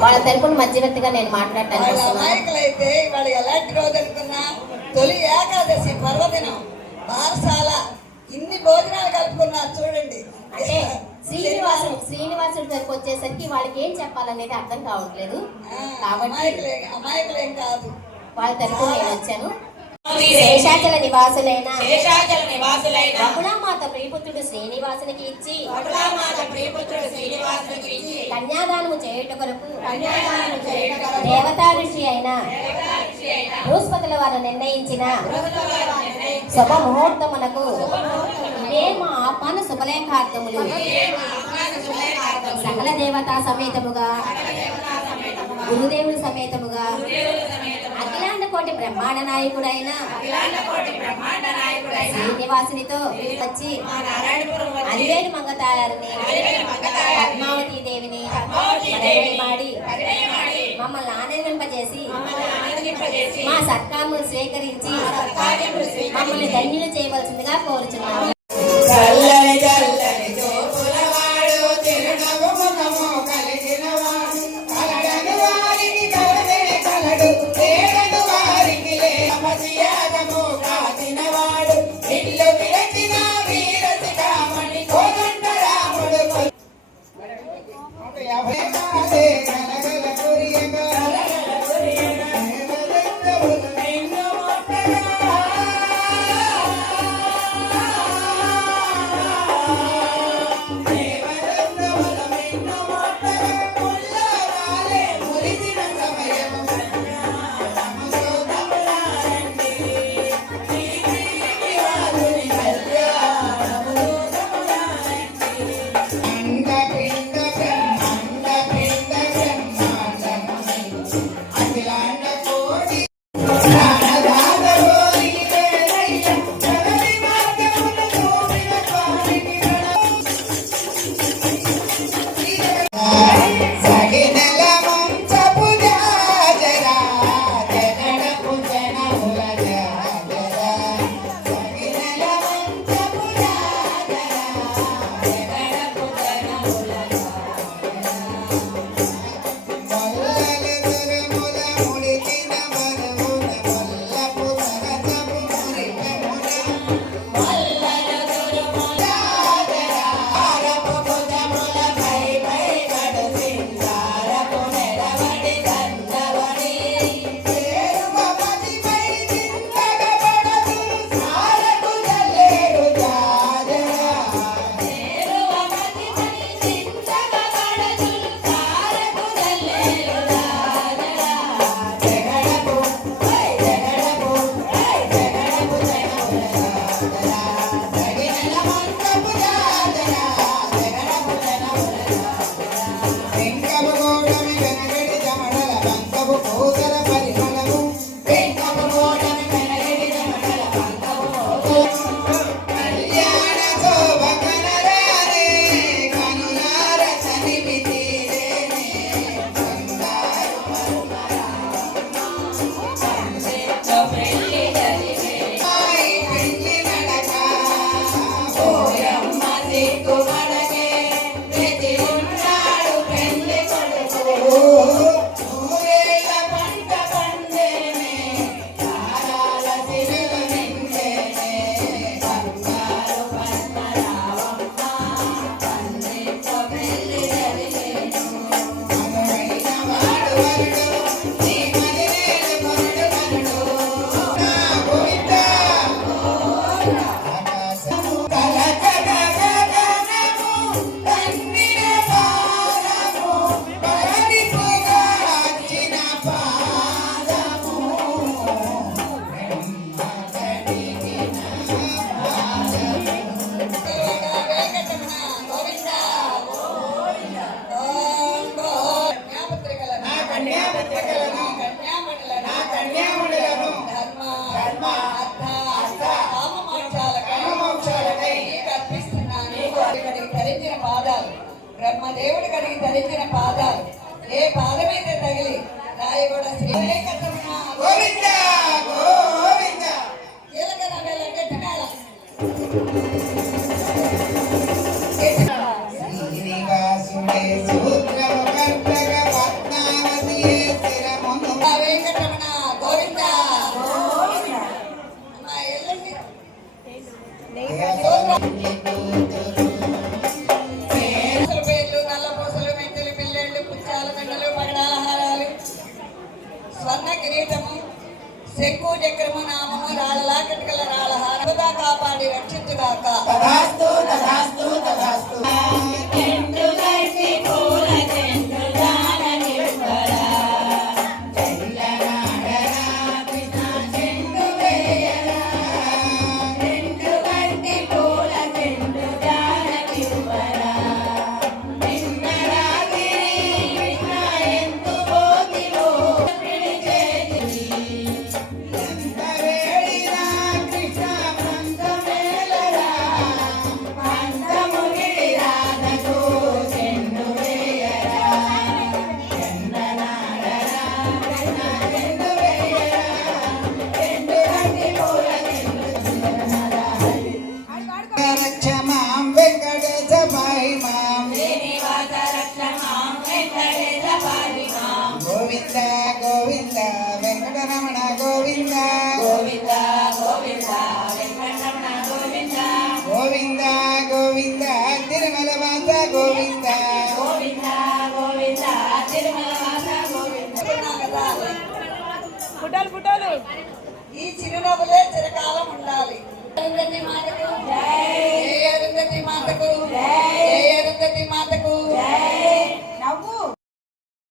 వాళ్ళ తరపున మధ్యవర్తిగా నేను మాట్లాడతాను. అమాయకులైతే వాళ్ళు ఎలాంటి రోజు అనుకున్నా తొలి ఏకాదశి పర్వదినం బారసాల ఇన్ని భోజనాలు కలుపుకున్నారు చూడండి. అంటే శ్రీనివాసుడి దగ్గరకు వచ్చేసరికి వాళ్ళకి ఏం చెప్పాలనేది అర్థం కావట్లేదు. కాబట్టి అమాయకులేం కాదు, వాళ్ళ తరపున నేను వచ్చాను. శేషాచల నివాసులైన బహుళామాత ప్రియపుత్రుడు శ్రీనివాసునికి ఇచ్చి కన్యాదానము చేయుట కొరకు దేవతా ఋషి అయిన బృహస్పతుల వారు నిర్ణయించిన శుభ ముహూర్తమునకు ఇదే మా ఆహ్వాన శుభలేఖార్థములు సకల దేవతా సమేతముగా గురుదేవుడి సమేతముగా అఖిలాండ కోటి బ్రహ్మాండ నాయకుడైన శ్రీనివాసునితో వచ్చి అలివేలు మంగతాయారిని పద్మావతి దేవిని మాడి మమ్మల్ని ఆనందింపజేసి మా సత్కారములు స్వీకరించి మమ్మల్ని ధన్యులు చేయవలసిందిగా కోరుచున్నాము. బ్రహ్మదేవుడు కడిగి ధరించిన పాదాలు ఏ పాదమైతే తగిలి రాయి కూడా శ్రీనివాసుడే సూత్రము కర్తగా పూసల పేర్లు, నల్ల పూసలు, మెంతులు, పిల్లెళ్ళు, పుచ్చాలు, దండలు, పగడాల హారాలు, స్వర్ణ కిరీటము, శంకు చక్రము, నామము, రాళ్ళ కటికల రాళ్ళ హారదా కాపాడి రక్షించుగాక. తదాస్తు తదాస్తు తదాస్తు. రక్షమాం వెంకటేశ పాహి మాం. గోవింద గోవింద వెంకటరమణ గోవింద. గోవింద గోవింద తిరుమల వాస గోవింద. ఈ చిరునవ్వులే చిరకాలం ఉండాలి. అరుంధతి మాతకు జై, అరుంధతి మాతకు జై, అరుంధతి మాతకు జై.